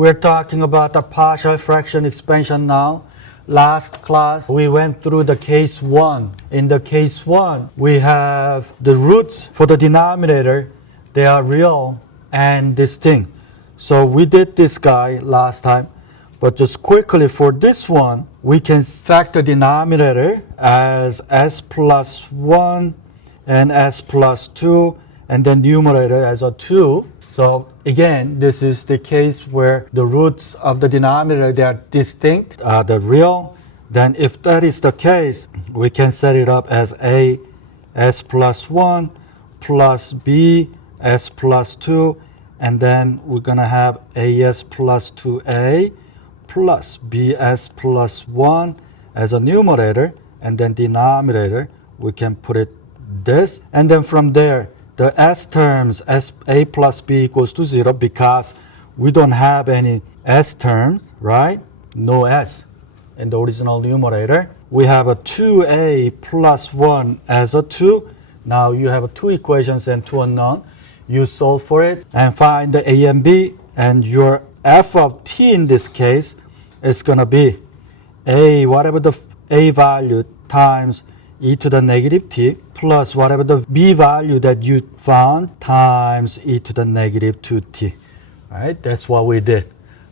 We're talking about the partial fraction expansion now. Last class, we went through the case 1. In the case 1, we have the roots for the denominator. They are real and distinct. So we did this guy last time. But just quickly for this one, we can factor denominator as s plus 1 and s plus 2, and then numerator as a 2. So again, this is the case where the roots of the denominator, they are distinct, they're real. Then if that is the case, we can set it up as a s plus 1 plus b s plus 2, and then we're going to have as plus 2a plus bs plus 1 as a numerator, and then denominator, we can put it this. And then from there, the s terms, a plus b equals to 0, because we don't have any s terms, right? No s in the original numerator. We have a 2a plus 1 as a 2. Now you have 2 equations and 2 unknown. You solve for it and find the a and b, and your f of t in this case is going to be a, whatever the a value, times e to the negative t, plus whatever the b value that you found, times e to the negative 2t. All right, that's what we did.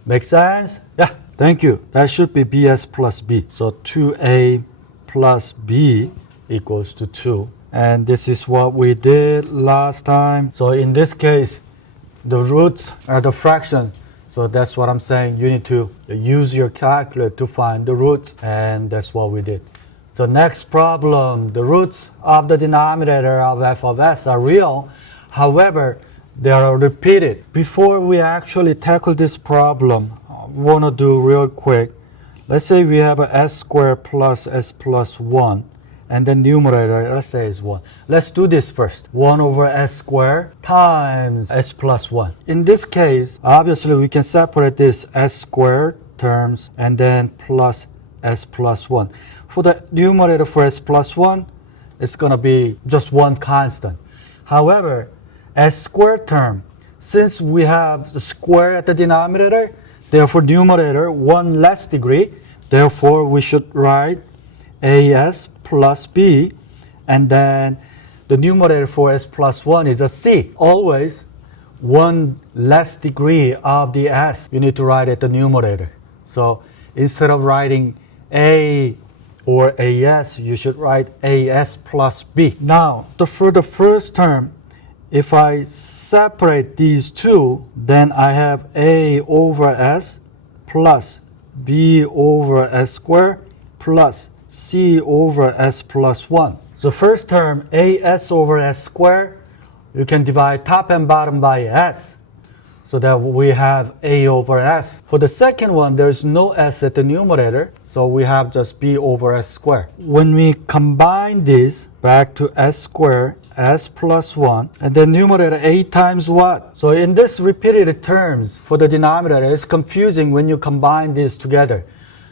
Make sense? Yeah, thank you. That should be bs plus b. So 2a plus b equals to 2. And this is what we did last time. So in this case, the roots are the fraction. So that's what I'm saying. You need to use your calculator to find the roots, and that's what we did. So next problem, the roots of the denominator of f of s are real. However, they are repeated. Before we actually tackle this problem, I want to do real quick. Let's say we have a s squared plus s plus 1. And the numerator, let's say, is 1. Let's do this first. 1 over s squared times s plus 1. In this case, obviously, we can separate this s squared terms and then plus s plus 1. For the numerator for s plus 1, it's going to be just one constant. However, s squared term, since we have the square at the denominator, therefore numerator 1 less degree, therefore we should write as plus b, and then the numerator for s plus 1 is a c. Always 1 less degree of the s, you need to write at the numerator. So instead of writing a or as, you should write as plus b. Now, for the first term, if I separate these two, then I have a over s plus b over s squared plus c over s plus 1. So first term, as over s squared, you can divide top and bottom by s, so that we have a over s. For the second one, there's no s at the numerator, so we have just b over s squared. When we combine this back to s squared, s plus 1, and then numerator a times what? So in this repeated terms for the denominator, it's confusing when you combine these together.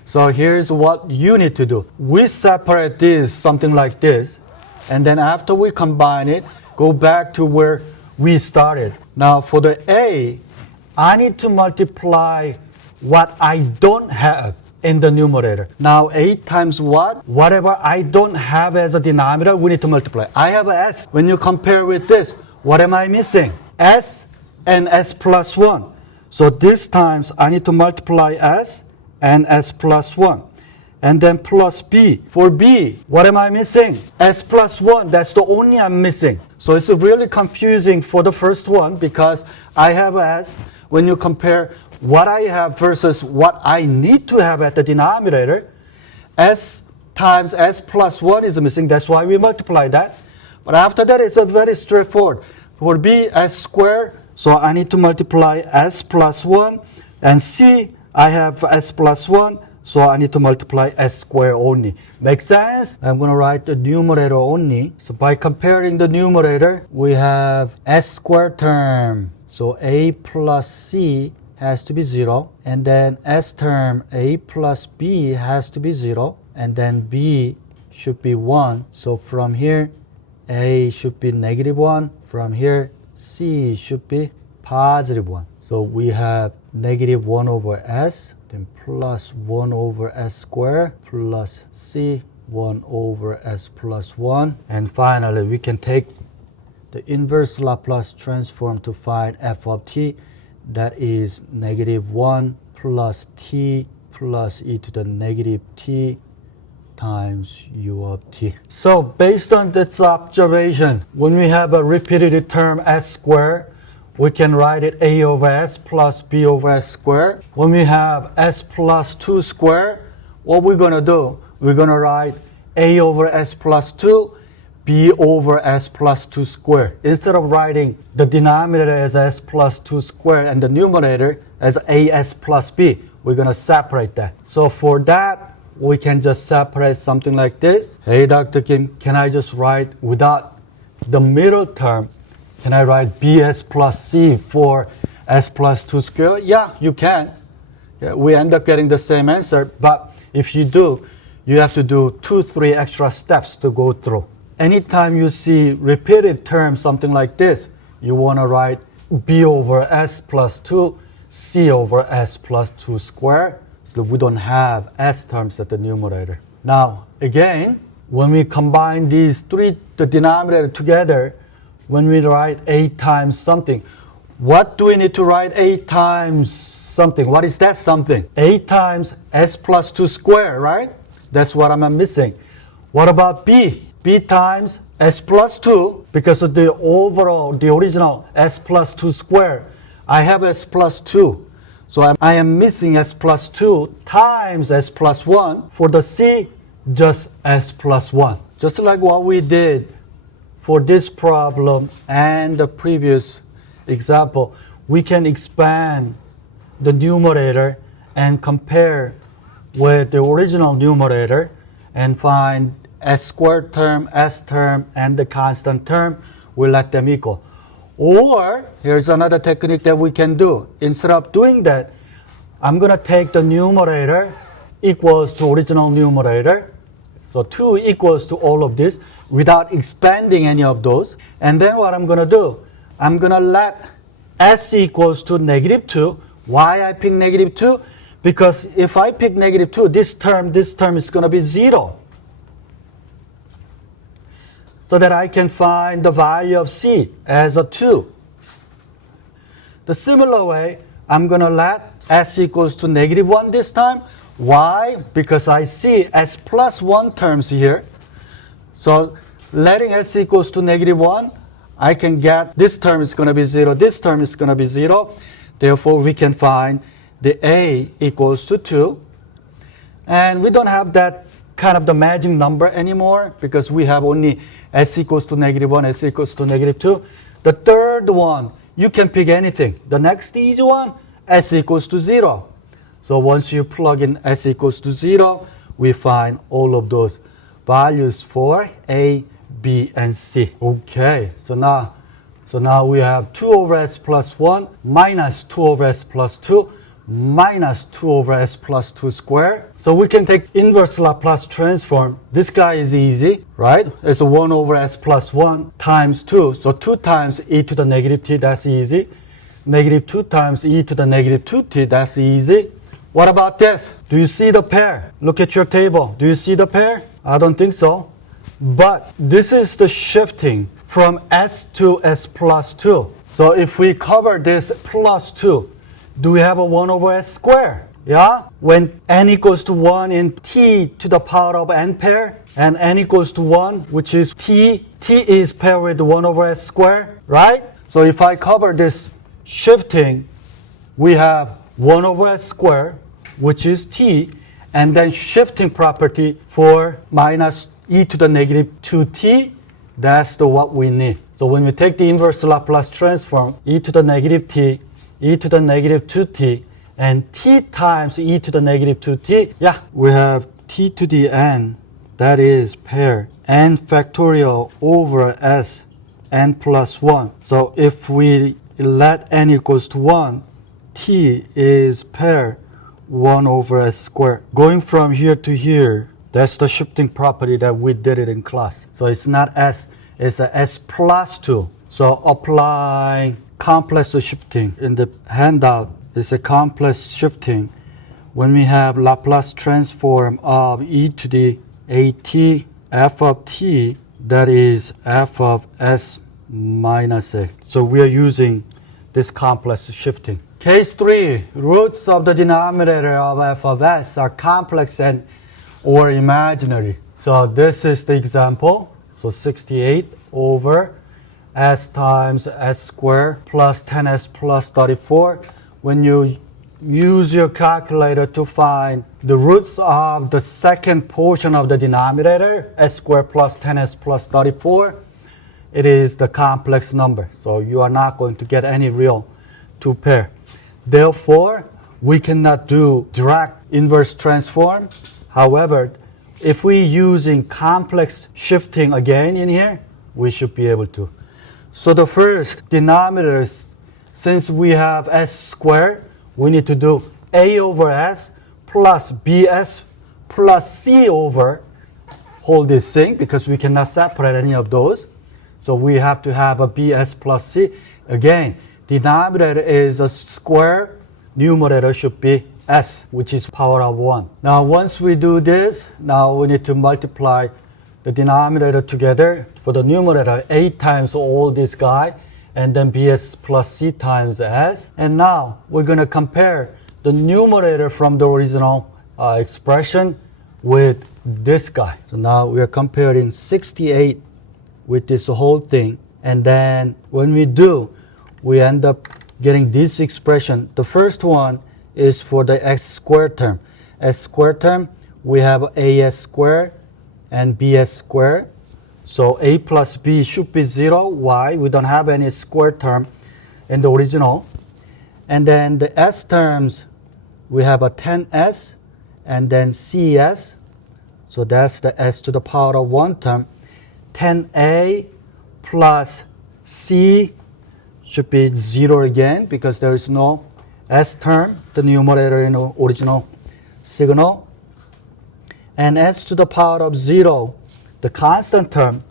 So here's what you need to do. We separate this, something like this, and then after we combine it, go back to where we started. Now for the a, I need to multiply what I don't have in the numerator. Now a times what? Whatever I don't have as a denominator, we need to multiply. I have a s. When you compare with this, what am I missing? S and s plus 1. So this times I need to multiply s and s plus 1, and then plus b. For b, what am I missing? S plus 1, that's the only I'm missing. So it's really confusing for the first one, because I have s. When you compare what I have versus what I need to have at the denominator, s times s plus 1 is missing, that's why we multiply that. But after that, it's a very straightforward. For b, s squared, so I need to multiply s plus 1, and c, I have s plus 1, so I need to multiply s squared only. Make sense? I'm going to write the numerator only. So by comparing the numerator, we have s squared term. So a plus c has to be 0. And then s term, a plus b has to be 0. And then b should be 1. So from here, a should be negative 1. From here, c should be positive 1. So we have negative 1 over s, then plus 1 over s squared plus c 1 over s plus 1. And finally, we can take the inverse Laplace transform to find f of t. That is negative 1 plus t plus e to the negative t times u of t. So based on this observation, when we have a repeated term s squared, we can write it a over s plus b over s squared. When we have s plus 2 squared, what we're going to do, we're going to write a over s plus 2, b over s plus 2 squared. Instead of writing the denominator as s plus 2 squared and the numerator as as plus b, we're going to separate that. So for that, we can just separate something like this. Hey, Dr. Kim, can I just write without the middle term? Can I write bs plus c for s plus 2 squared? Yeah, you can. Yeah, we end up getting the same answer, but if you do, you have to do 2-3 extra steps to go through. Anytime you see repeated terms, something like this, you want to write b over s plus 2, c over s plus 2 squared. So we don't have s terms at the numerator. Now, again, when we combine these three, the denominator together, when we write a times something, what do we need to write a times something? What is that something? A times s plus 2 squared, right? That's what I'm missing. What about b? b times s plus 2, because of the overall, the original s plus 2 squared. I have s plus 2. So I am missing s plus 2 times s plus 1. For the c, just s plus 1. Just like what we did for this problem and the previous example, we can expand the numerator and compare with the original numerator and find s squared term, s term, and the constant term. We let them equal. Or, here's another technique that we can do. Instead of doing that, I'm going to take the numerator equals to original numerator. So 2 equals to all of this without expanding any of those. And then what I'm going to do, I'm going to let s equals to negative 2. Why I pick negative 2? Because if I pick negative 2, this term is going to be 0. So that I can find the value of c as a 2. The similar way, I'm going to let s equals to negative 1 this time. Why? Because I see s plus 1 terms here. So letting s equals to negative 1, I can get this term is going to be 0, this term is going to be 0. Therefore, we can find the a equals to 2. And we don't have that kind of the magic number anymore because we have only s equals to negative 1, s equals to negative 2. The third one, you can pick anything. The next easy one, s equals to 0. So once you plug in s equals to 0, we find all of those values for a, b, and c. Okay, so now we have 2 over s plus 1 minus 2 over s plus 2 minus 2 over s plus 2 squared. So we can take inverse Laplace transform. This guy is easy, right? It's 1 over s plus 1 times 2. So 2 times e to the negative t, that's easy. Negative 2 times e to the negative 2t, that's easy. What about this? Do you see the pair? Look at your table. Do you see the pair? I don't think so. But this is the shifting from s to s plus 2. So if we cover this plus 2, do we have a 1 over s squared? Yeah? When n equals to 1 in t to the power of n pair, and n equals to 1, which is t is paired with 1 over s squared, right? So if I cover this shifting, we have 1 over s squared, which is t, and then shifting property for minus e to the negative 2t, that's what we need. So when we take the inverse Laplace transform, e to the negative t, e to the negative 2t, and t times e to the negative 2t, yeah, we have t to the n, that is pair, n factorial over s, n plus 1. So if we let n equals to 1, t is pair 1 over s squared. Going from here to here, that's the shifting property that we did it in class. So it's not s, it's a s plus 2. So applying complex shifting in the handout, is a complex shifting when we have Laplace transform of e to the at f of t, that is f of s minus a. So we are using this complex shifting. Case 3, roots of the denominator of f of s are complex and or imaginary. So this is the example. So 68 over s times s squared plus 10s plus 34. When you use your calculator to find the roots of the second portion of the denominator, s squared plus 10s plus 34, it is the complex number. So you are not going to get any real two pair. Therefore, we cannot do direct inverse transform. However, if we using complex shifting again in here, we should be able to. So the first denominator, since we have s squared, we need to do a over s plus bs plus c over whole this thing, because we cannot separate any of those. So we have to have a bs plus c. Again, denominator is a square, numerator should be s, which is power of 1. Now once we do this, now we need to multiply the denominator together. For the numerator, a times all this guy, and then bs plus c times s. And now we're going to compare the numerator from the original expression with this guy. So now we are comparing 68 with this whole thing. And then when we do, we end up getting this expression. The first one is for the x squared term. S squared term, we have as squared and bs squared. So a plus b should be 0. Why? We don't have any square term in the original. And then the s terms, we have a 10s and then cs. So that's the s to the power of 1 term. 10a plus c should be 0 again, because there is no s term, the numerator in the original signal. And s to the power of 0, the constant term,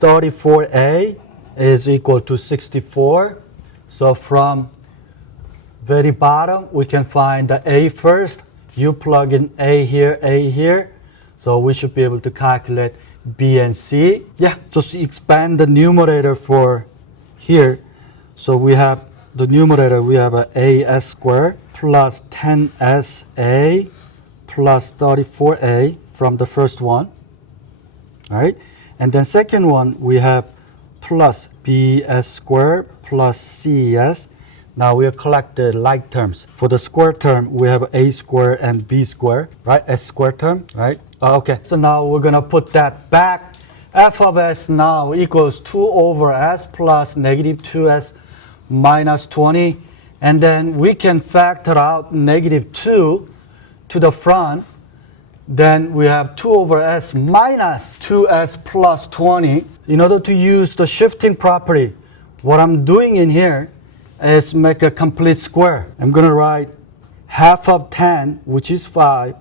34a is equal to 64. So from very bottom, we can find the a first. You plug in a here. So we should be able to calculate b and c. Yeah, just expand the numerator for here. So we have the numerator, we have a s squared plus 10sa plus 34a from the first one. All right. And then second one, we have plus bs squared plus cs. Now we have collected like terms. For the square term, we have a squared and b squared, right? S squared term, right? Okay. So now we're going to put that back. F of s now equals 2 over s plus negative 2s minus 20. And then we can factor out negative 2 to the front. Then we have 2 over s minus 2s plus 20. In order to use the shifting property, what I'm doing in here is make a complete square. I'm going to write half of 10, which is 5,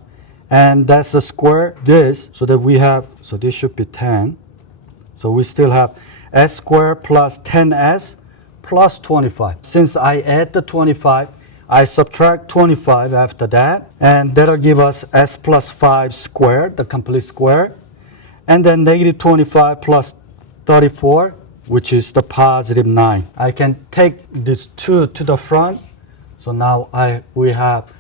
and that's a square this, so that we have, so this should be 10. So we still have s squared plus 10s plus 25. Since I add the 25, I subtract 25 after that, and that'll give us s plus 5 squared, the complete square, and then negative 25 plus 34, which is the positive 9. I can take this 2 to the front, so now we have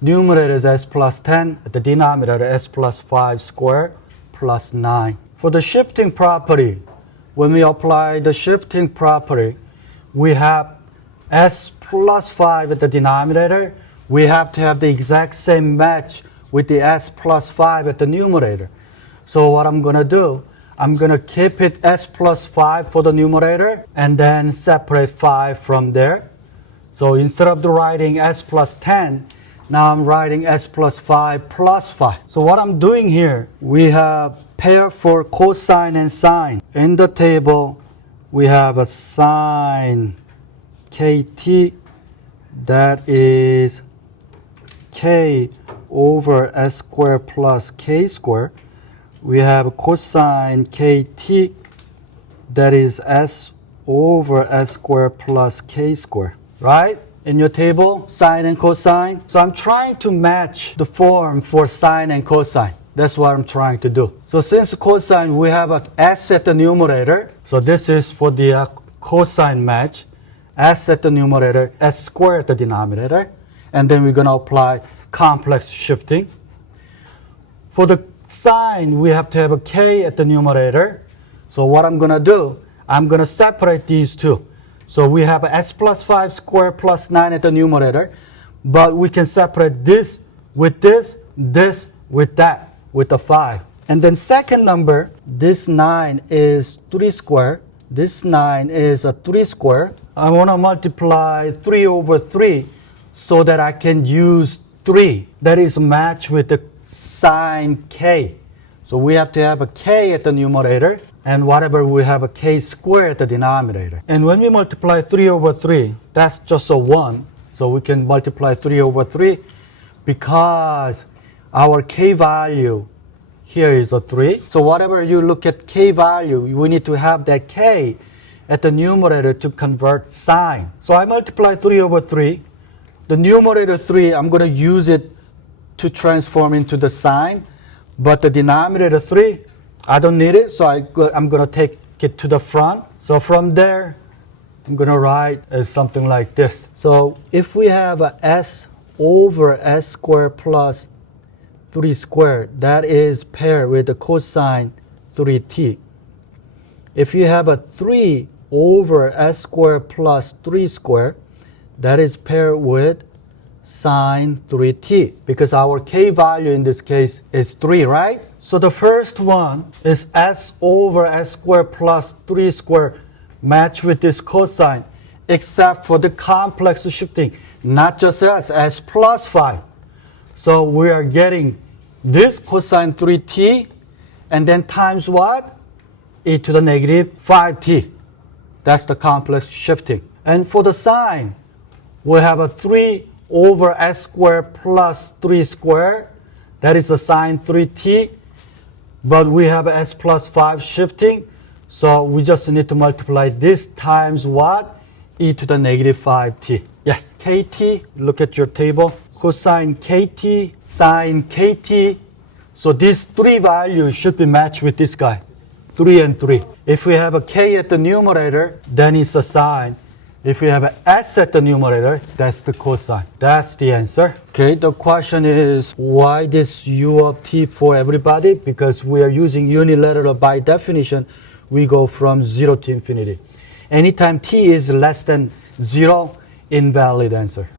numerator is s plus 10, the denominator s plus 5 squared plus 9. For the shifting property, when we apply the shifting property, we have s plus 5 at the denominator. We have to have the exact same match with the s plus 5 at the numerator. So what I'm going to do, I'm going to keep it s plus 5 for the numerator and then separate 5 from there. So instead of writing s plus 10, now I'm writing s plus 5 plus 5. So what I'm doing here, we have pair for cosine and sine. In the table, we have a sine kt, that is k over s squared plus k squared. We have cosine kt, that is s over s squared plus k squared, right? in your table, sine and cosine. So I'm trying to match the form for sine and cosine. That's what I'm trying to do. So since cosine, we have an s at the numerator. So this is for the cosine match. S at the numerator, s squared at the denominator. And then we're going to apply complex shifting. For the sine, we have to have a k at the numerator. So what I'm going to do, I'm going to separate these two. So we have s plus 5 squared plus 9 at the numerator. But we can separate this with this with that, with the 5. And then second number, this 9 is 3 squared. This 9 is a 3 squared. I want to multiply 3 over 3 so that I can use 3. That is matched with the sine k. So we have to have a k at the numerator, and whatever we have a k squared at the denominator. And when we multiply 3 over 3, that's just a 1. So we can multiply 3 over 3 because our k value here is a 3. So whatever you look at k value, we need to have that k at the numerator to convert sine. So I multiply 3 over 3. The numerator 3, I'm going to use it to transform into the sine. But the denominator 3, I don't need it, so I'm going to take it to the front. So from there, I'm going to write as something like this. So if we have a s over s squared plus 3 squared, that is paired with the cosine 3t. If you have a 3 over s squared plus 3 squared, that is paired with sine 3t, because our k value in this case is 3, right? So the first one is s over s squared plus 3 squared matched with this cosine, except for the complex shifting, not just s plus 5. So we are getting this cosine 3t, and then times what? E to the negative 5t. That's the complex shifting. And for the sine, we have a 3 over s squared plus 3 squared. That is a sine 3t. But we have s plus 5 shifting. So we just need to multiply this times what? E to the negative 5t. Yes, kt, look at your table. Cosine kt, sine kt. So these 3 values should be matched with this guy. 3 and 3. If we have a k at the numerator, then it's a sine. If we have an s at the numerator, that's the cosine. That's the answer. Okay, the question is, why this u of t for everybody? Because we are using unilateral by definition. We go from 0 to infinity. Anytime t is less than 0, invalid answer.